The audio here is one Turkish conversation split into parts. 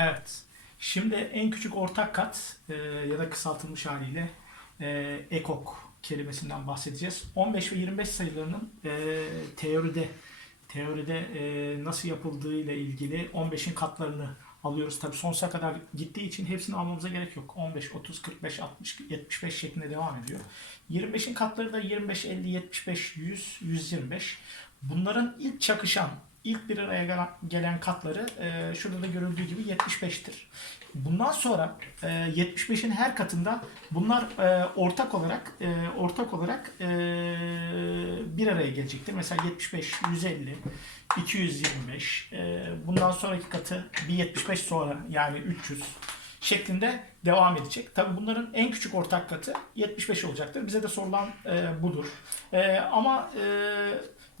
Evet. Şimdi en küçük ortak kat e, ya da kısaltılmış haliyle e, ekok kelimesinden bahsedeceğiz. 15 ve 25 sayılarının e, teoride teoride e, nasıl yapıldığı ile ilgili 15'in katlarını alıyoruz. Tabi sonsuza kadar gittiği için hepsini almamıza gerek yok. 15, 30, 45, 60, 75 şeklinde devam ediyor. 25'in katları da 25, 50, 75, 100, 125. Bunların ilk çakışan, ilk bir araya gelen- katları e, şurada da görüldüğü gibi 75'tir. Bundan sonra e, 75'in her katında bunlar e, ortak olarak e, ortak olarak e, bir araya gelecektir. Mesela 75, 150, 225. e, bundan sonraki katı bir 75 sonra yani 300 şeklinde devam edecek. Tabii bunların en küçük ortak katı 75 olacaktır. Bize de sorulan e, budur. E, ama e,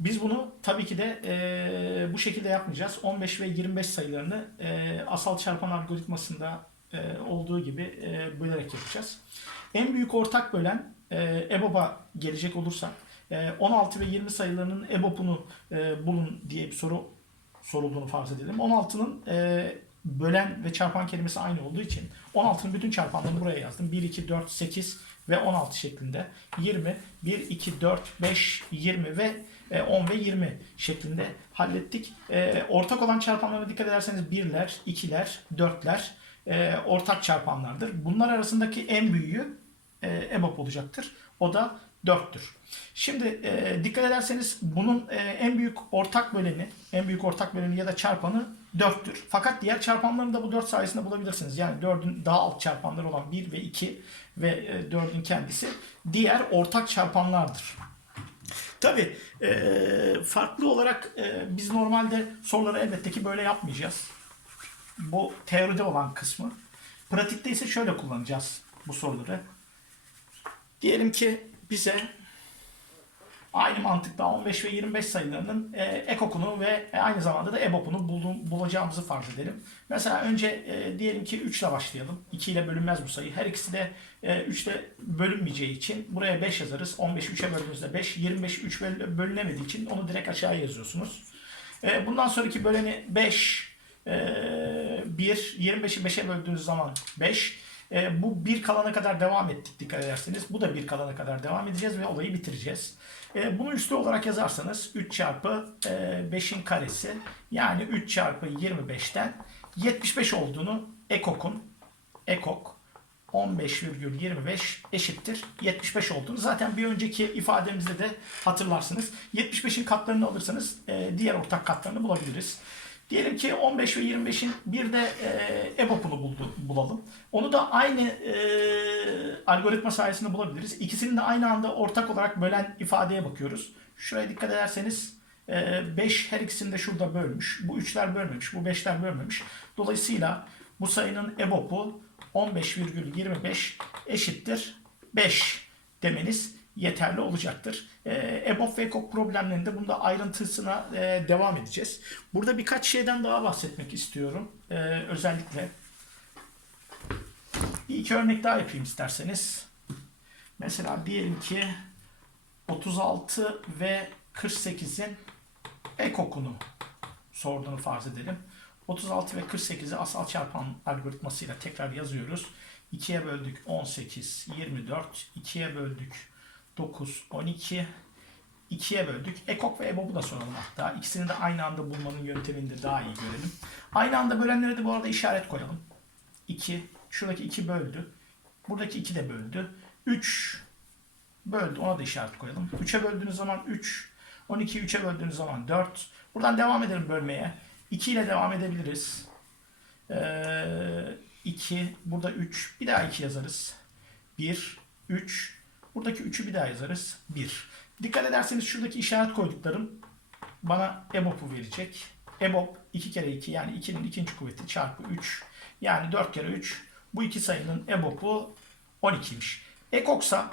biz bunu tabii ki de e, bu şekilde yapmayacağız. 15 ve 25 sayılarını e, asal çarpan algoritmasında e, olduğu gibi e, bölerek yapacağız. En büyük ortak bölen e, EBOB'a gelecek olursak e, 16 ve 20 sayılarının EBOB'unu e, bulun diye bir soru sorulduğunu farz edelim. 16'nın e, bölen ve çarpan kelimesi aynı olduğu için 16'nın bütün çarpanlarını buraya yazdım. 1, 2, 4, 8 ve 16 şeklinde. 20, 1, 2, 4, 5, 20 ve e, 10 ve 20 şeklinde hallettik. E, ortak olan çarpanlara dikkat ederseniz birler, ikiler, dörtler e, ortak çarpanlardır. Bunlar arasındaki en büyüğü e, EBOB olacaktır. O da 4'tür. Şimdi e, dikkat ederseniz bunun e, en büyük ortak böleni, en büyük ortak böleni ya da çarpanı 4'tür. Fakat diğer çarpanlarını da bu 4 sayesinde bulabilirsiniz. Yani 4'ün daha alt çarpanları olan 1 ve 2 ve e, 4'ün kendisi diğer ortak çarpanlardır. Tabii e, farklı olarak e, biz normalde soruları elbette ki böyle yapmayacağız. Bu teoride olan kısmı. Pratikte ise şöyle kullanacağız bu soruları. Diyelim ki bize aynı mantıkla 15 ve 25 sayılarının e, ekokunu ve aynı zamanda da EBOB'unu bulduğum, bulacağımızı farz edelim. Mesela önce e, diyelim ki 3 ile başlayalım. 2 ile bölünmez bu sayı. Her ikisi de e, 3 ile bölünmeyeceği için buraya 5 yazarız. 15'i 3'e böldüğünüzde 5. 25 3 böl- bölünemediği için onu direkt aşağıya yazıyorsunuz. E, bundan sonraki böleni 5, e, 1, 25'i 5'e böldüğünüz zaman 5. E, bu bir kalana kadar devam ettik dikkat ederseniz. Bu da bir kalana kadar devam edeceğiz ve olayı bitireceğiz. E, bunu üstü olarak yazarsanız 3 çarpı e, 5'in karesi yani 3 çarpı 25'ten 75 olduğunu ekokun ekok 15,25 eşittir 75 olduğunu zaten bir önceki ifademizde de hatırlarsınız. 75'in katlarını alırsanız e, diğer ortak katlarını bulabiliriz. Diyelim ki 15 ve 25'in bir de e, EBOB'unu bulalım. Onu da aynı e, algoritma sayesinde bulabiliriz. İkisini de aynı anda ortak olarak bölen ifadeye bakıyoruz. Şuraya dikkat ederseniz 5 her ikisini de şurada bölmüş. Bu 3'ler bölmemiş, bu 5'ler bölmemiş. Dolayısıyla bu sayının EBOB'u 15,25 eşittir 5 demeniz yeterli olacaktır. E, EBOB ve EKOK problemlerinde bunda ayrıntısına e, devam edeceğiz. Burada birkaç şeyden daha bahsetmek istiyorum. E, özellikle bir iki örnek daha yapayım isterseniz. Mesela diyelim ki 36 ve 48'in ekokunu sorduğunu farz edelim. 36 ve 48'i asal çarpan algoritmasıyla tekrar yazıyoruz. 2'ye böldük 18, 24. 2'ye böldük 9, 12. 2'ye böldük. Ekok ve EBOB'u da soralım hatta. İkisini de aynı anda bulmanın yöntemini de daha iyi görelim. Aynı anda bölenlere de bu arada işaret koyalım. 2, şuradaki 2 böldü. Buradaki 2 de böldü. 3 böldü. Ona da işaret koyalım. 3'e böldüğünüz zaman 3. 12'yi 3'e böldüğünüz zaman 4. Buradan devam edelim bölmeye. 2 ile devam edebiliriz. Ee, 2, burada 3. Bir daha 2 yazarız. 1, 3. Buradaki 3'ü bir daha yazarız. 1. Dikkat ederseniz şuradaki işaret koyduklarım bana EBOB'u verecek. EBOB 2 kere 2 yani 2'nin ikinci kuvveti çarpı 3. Yani 4 kere 3. Bu iki sayının EBOB'u 12'ymiş. Ekoksa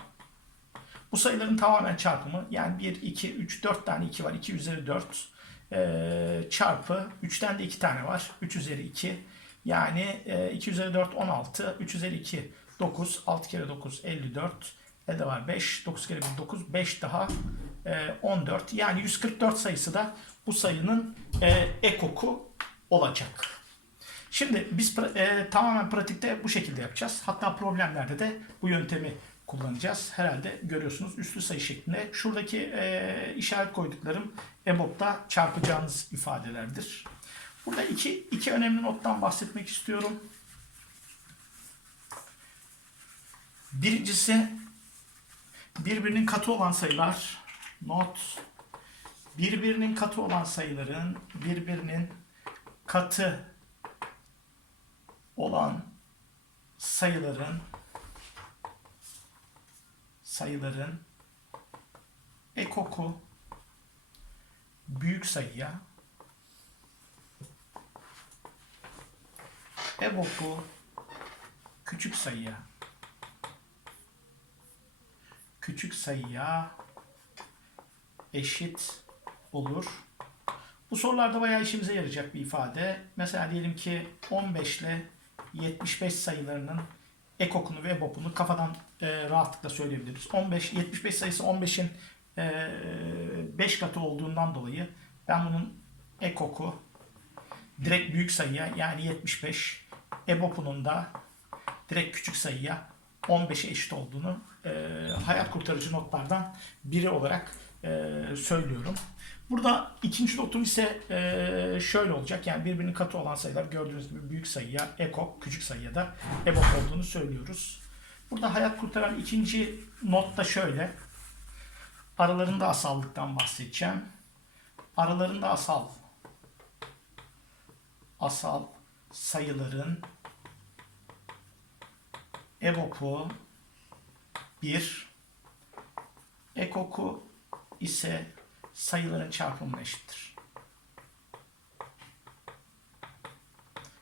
bu sayıların tamamen çarpımı yani 1, 2, 3, 4 tane 2 var. 2 üzeri 4 ee, çarpı 3'ten de 2 tane var. 3 üzeri 2 yani e, 2 üzeri 4 16. 3 üzeri 2 9. 6 kere 9 54. Elde var 5. 9 kere 1 9. 5 daha e, 14. Yani 144 sayısı da bu sayının e, ekoku olacak. Şimdi biz e, tamamen pratikte bu şekilde yapacağız. Hatta problemlerde de bu yöntemi kullanacağız. Herhalde görüyorsunuz üslü sayı şeklinde. Şuradaki e, işaret koyduklarım EBOB'da çarpacağınız ifadelerdir. Burada iki, iki önemli nottan bahsetmek istiyorum. Birincisi birbirinin katı olan sayılar not. Birbirinin katı olan sayıların birbirinin katı olan sayıların sayıların ekoku büyük sayıya eboku küçük sayıya küçük sayıya eşit olur. Bu sorularda bayağı işimize yarayacak bir ifade. Mesela diyelim ki 15 ile 75 sayılarının ekokunu ve ebopunu kafadan e, rahatlıkla söyleyebiliriz. 15 75 sayısı 15'in 5 katı olduğundan dolayı ben bunun ekoku direkt büyük sayıya yani 75 ebopunun da direkt küçük sayıya 15'e eşit olduğunu e, hayat kurtarıcı notlardan biri olarak e, söylüyorum. Burada ikinci notum ise e, şöyle olacak. Yani birbirinin katı olan sayılar gördüğünüz gibi büyük sayıya ekok, küçük sayıya da ebok olduğunu söylüyoruz. Burada hayat kurtaran ikinci not da şöyle. Aralarında asallıktan bahsedeceğim. Aralarında asal asal sayıların evoku 1 ekoku ise sayıların çarpımına eşittir.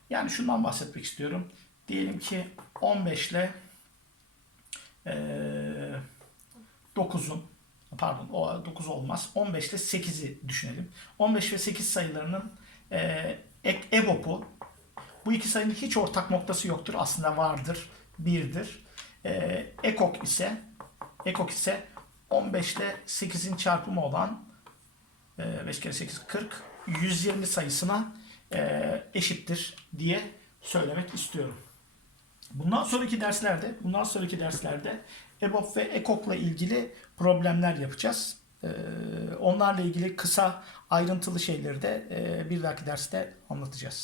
Yani şundan bahsetmek istiyorum. Diyelim ki 15 ile eee 9'un pardon o 9 olmaz. 15 ile 8'i düşünelim. 15 ve 8 sayılarının eee ek EBOB'u bu iki sayının hiç ortak noktası yoktur. Aslında vardır. Birdir. Ee, ekok ise ekok ise 15 ile 8'in çarpımı olan e, 5 kere 8 40 120 sayısına e, eşittir diye söylemek istiyorum. Bundan sonraki derslerde, bundan sonraki derslerde EBOB ve EKOK'la ilgili problemler yapacağız. Ee, onlarla ilgili kısa ayrıntılı şeyleri de e, bir dahaki derste anlatacağız.